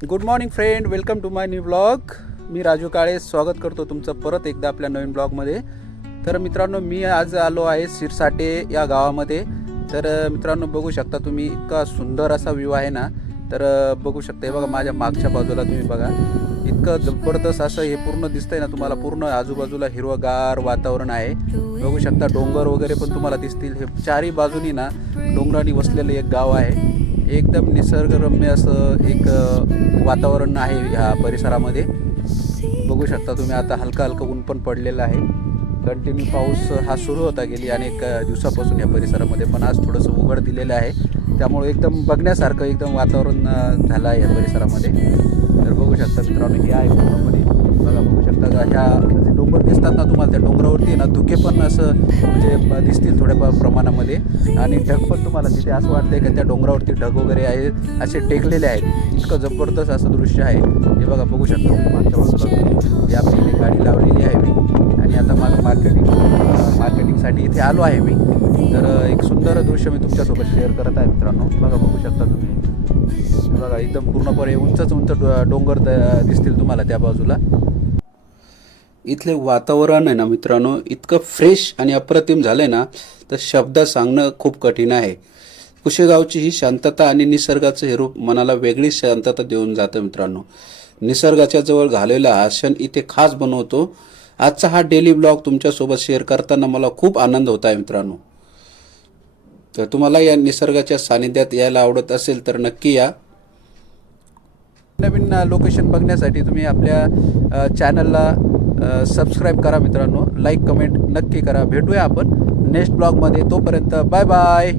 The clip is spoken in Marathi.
Good morning friend, welcome to my new blog. मी राजू काळे स्वागत करतो तुमचं परत एकदा आपल्या नवीन ब्लॉगमध्ये. तर मित्रांनो, मी आज आलो आहे सिरसाटे या गावामध्ये. तर मित्रांनो, बघू शकता तुम्ही, इतका सुंदर असा व्ह्यू आहे ना. तर बघू शकता, हे बघा माझ्या मागच्या बाजूला तुम्ही बघा, इतकं जबरदस्त असं हे पूर्ण दिसतंय ना तुम्हाला. पूर्ण आजूबाजूला हिरवगार वातावरण आहे. बघू शकता डोंगर वगैरे पण तुम्हाला दिसतील. हे चारी बाजूनी ना डोंगरांनी वसलेलं एक गाव आहे. एकदम निसर्गरम्य असं एक वातावरण आहे ह्या परिसरामध्ये. बघू शकता तुम्ही, आता हलका हलका ऊन पण पडलेलं आहे. कंटिन्यू पाऊस हा सुरू होता गेली अनेक दिवसापासून या परिसरामध्ये, पण आज थोडंसं उघड दिलेलं आहे. त्यामुळे एकदम बघण्यासारखं एकदम वातावरण झालं आहे या परिसरामध्ये. तर बघू शकता मित्रांनो, हे आहे पूर्णपणे बघा. बघू शकता का ह्या डोंगर दिसतात ना तुम्हाला, त्या डोंगरावरती ना धुके पण असं म्हणजे दिसतील थोड्या प्रमाणामध्ये. आणि ढग पण तुम्हाला तिथे असं वाटतंय की त्या डोंगरावरती ढग वगैरे आहेत असे टेकलेले आहेत. इतकं जबरदस्त असं दृश्य आहे हे बघा. बघू शकता मागच्या बाजूला आपली इथे गाडी लावलेली आहे मी, आणि आता माझं मार्केटिंगसाठी इथे आलो आहे मी. तर एक सुंदर दृश्य मी तुमच्यासोबत शेअर करत आहे मित्रांनो. बघा, बघू शकता तुम्ही बघा, एकदम पूर्णपणे उंच डोंगर दिसतील तुम्हाला त्या बाजूला. इथले वातावरण आहे ना मित्रांनो, इतकं फ्रेश आणि अप्रतिम झालं आहे ना, तर शब्दात सांगणं खूप कठीण आहे. कुशेगावची ही शांतता आणि निसर्गाचं हे रूप मनाला वेगळी शांतता देऊन जातं मित्रांनो. निसर्गाच्या जवळ घालवलेला हा क्षण इथे खास बनवतो. आजचा हा डेली ब्लॉग तुमच्यासोबत शेअर करताना मला खूप आनंद होत आहे मित्रांनो. तर तुम्हाला या निसर्गाच्या सानिध्यात यायला आवडत असेल तर नक्की या. नवीन लोकेशन बघण्यासाठी तुम्ही आपल्या चॅनलला सबस्क्राईब करा मित्रांनो. लाईक कमेंट नक्की करा. भेटूया आपण नेक्स्ट ब्लॉगमध्ये. तोपर्यंत बाय बाय.